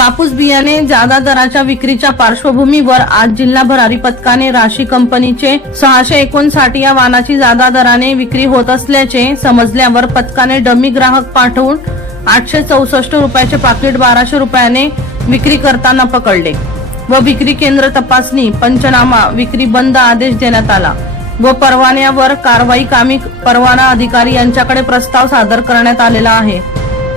कापूस बियाणे जादा दराच्या विक्रीच्या पार्श्वभूमीवर आज जिल्हा भरारी पथकाने राशी कंपनीचे सहाशे एकोणसाठ या वाहनाची जादा दराने विक्री होत असल्याचे समजल्यावर पथकाने डमी ग्राहक पाठवून आठशे चौसष्ट रुपयाचे पाकिट बाराशे रुपयाने विक्री करताना पकडले व विक्री केंद्र तपासणी पंचनामा विक्री बंद आदेश देण्यात आला व परवान्यावर कारवाई कामी परवाना अधिकारी यांच्याकडे प्रस्ताव सादर करण्यात आलेला आहे.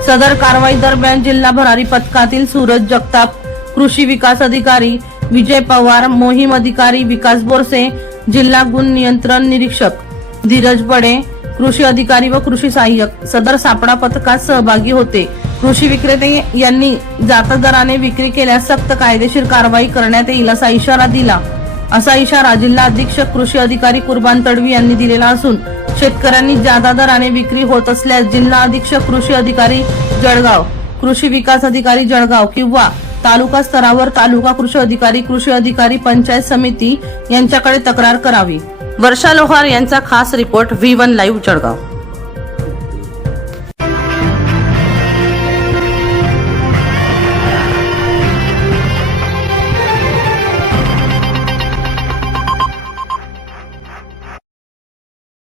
सदर कारवाई दरम्यान जिल्हा भरारी पथकातील सूरज जगताप कृषी विकास अधिकारी विजय पवार मोहीम अधिकारी विकास बोरसे जिल्हा गुण नियंत्रण निरीक्षक धीरज बडे कृषी अधिकारी व कृषी सहाय्यक सदर सापडा पथकात सहभागी होते. कृषी विक्रेते यांनी जात दराने विक्री केल्यास सक्त कायदेशीर कारवाई करण्यात येईल असा इशारा दिला. असा इशारा जिल्हा अधीक्षक कृषी अधिकारी कुर्बान तडवी यांनी दिलेला असून शेतकऱ्यांनी जादा दराने विक्री होत असल्यास जिल्हा अधीक्षक कृषी अधिकारी जळगाव कृषी विकास अधिकारी जळगाव किंवा तालुका स्तरावर तालुका कृषी अधिकारी कृषी अधिकारी पंचायत समिती यांच्याकडे तक्रार करावी. वर्षा लोहार यांचा खास report V one live Jalgaon.